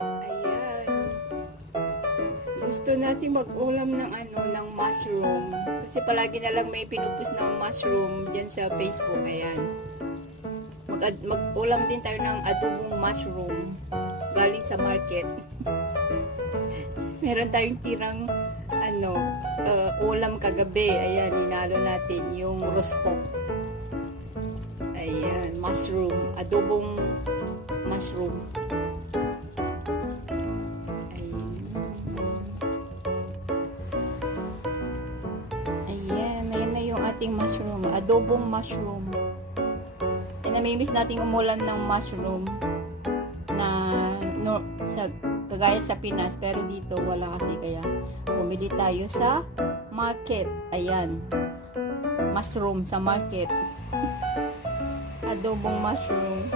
Ayan. Gusto natin mag-ulam ng ng mushroom. Kasi palagi na lang may pinupus na mushroom diyan sa Facebook. Ayan. Mag-ulam din tayo ng adobong mushroom galing sa market. Meron tayong tirang ulam kagabi. Ayan, inalo natin yung roast pork. Ayan, mushroom, adobong mushroom. Ayan, ayan na yung ating mushroom, adobong mushroom. Namimiss nating umulan ng mushroom na kagaya sa Pinas, pero dito wala kasi, kaya bumili tayo sa market. Ayan, mushroom sa market. Adobong mushroom.